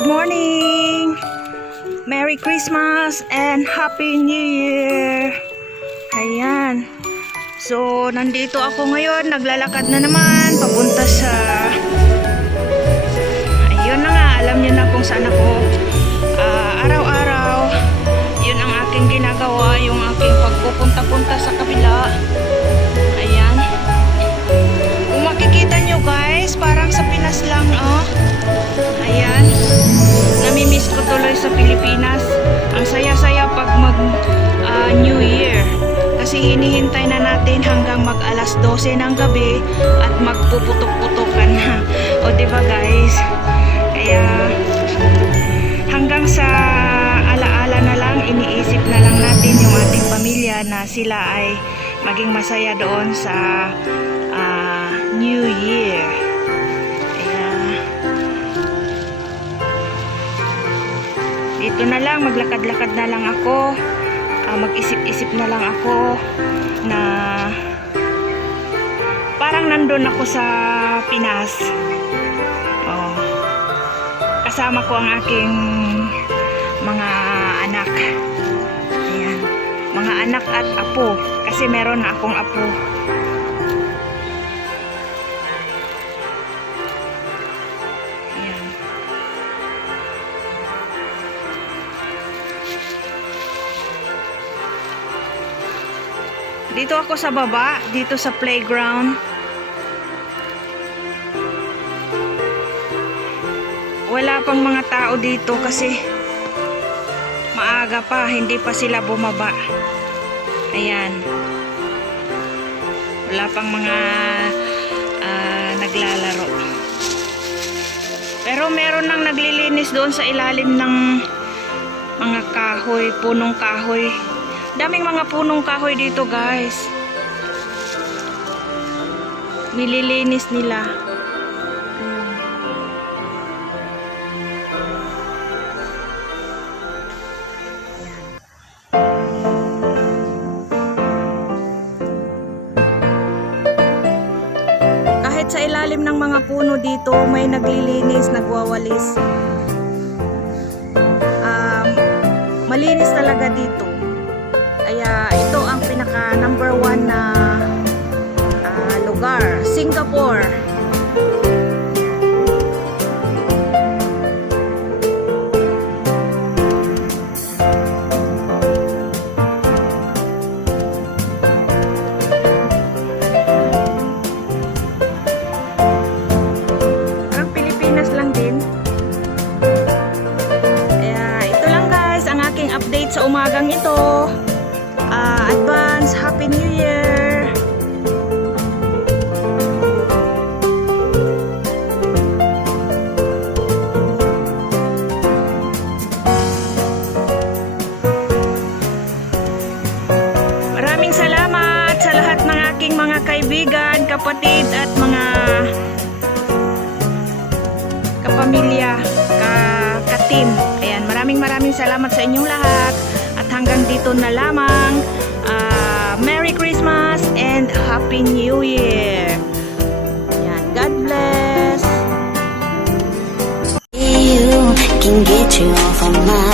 Good morning! Merry Christmas and Happy New Year! Ayan. So, nandito ako ngayon. Naglalakad na naman. Papunta sa... Ayun na nga. Alam niyo na kung saan ako. Araw-araw. Yun ang aking ginagawa. Yung aking pagpupunta-punta sa kabila. Ayan. Kung makikita nyo guys, parang sa Pinas lang, oh. Ayan. Namimiss ko tuloy sa Pilipinas. Ang saya-saya pag New Year. Kasi hinihintay na natin hanggang mag alas 12 ng gabi at magpuputok-putokan na. O diba guys? Kaya hanggang sa alaala na lang, iniisip na lang natin yung ating pamilya na sila ay maging masaya doon sa New Year. Dito na lang, maglakad-lakad na lang ako, mag-isip-isip na lang ako na parang nandun ako sa Pinas. Oh, kasama ko ang aking mga anak. Ayan, mga anak at apo, kasi meron na akong apo. Dito ako sa baba, dito sa playground. Wala pang mga tao dito kasi maaga pa, hindi pa sila bumaba. Ayan. Wala pang mga naglalaro. Pero meron nang naglilinis doon sa ilalim ng mga kahoy, punong kahoy. Daming mga punong kahoy dito guys. Nililinis nila. Kahit sa ilalim ng mga puno dito, may naglilinis, nagwawalis. Malinis talaga dito. Kaya ito ang pinaka number 1 na lugar, Singapore. Parang Pilipinas lang din. Kaya ito lang guys ang aking update sa umagang ito. Advance Happy New Year! Maraming salamat sa lahat ng aking mga kaibigan, kapatid at mga kapamilya, ka-team. Ayan, maraming salamat sa inyong lahat. At hanggang dito na lamang. Merry Christmas and Happy New Year. Yan, God bless. You can get you off of my